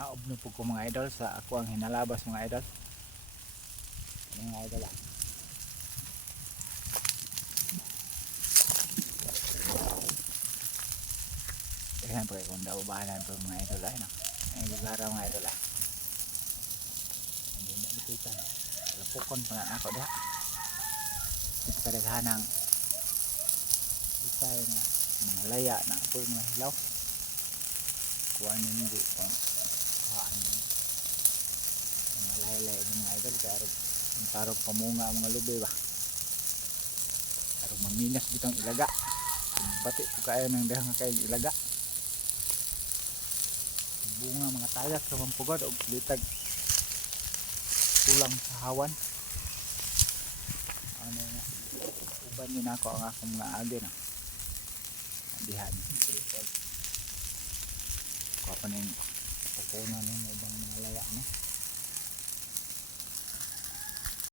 Haob na po ko mga idol sa ako ang hinalabas mga idol. Mga idol ah. Ayan po kung daubahanan po mga idol ay no. Ang lugar mga idol ah. Hindi na bikitan. Lapukon pa na ako da. Kadaghanang bitay nga mga laya na po mga hilaw. Kuha ninyo kung kuhaan nyo mga laylay mga idol kaya tarong pamunga ang mga lubi ba tarong maminas bitang ilaga bati po kaya ng dahang kayong ilaga bunga mga tayak sa mampugod o litag kulang sa hawan ano nga uban nyo na ako ang akong mga agi na dihan kuha pa na yung pupunan nyo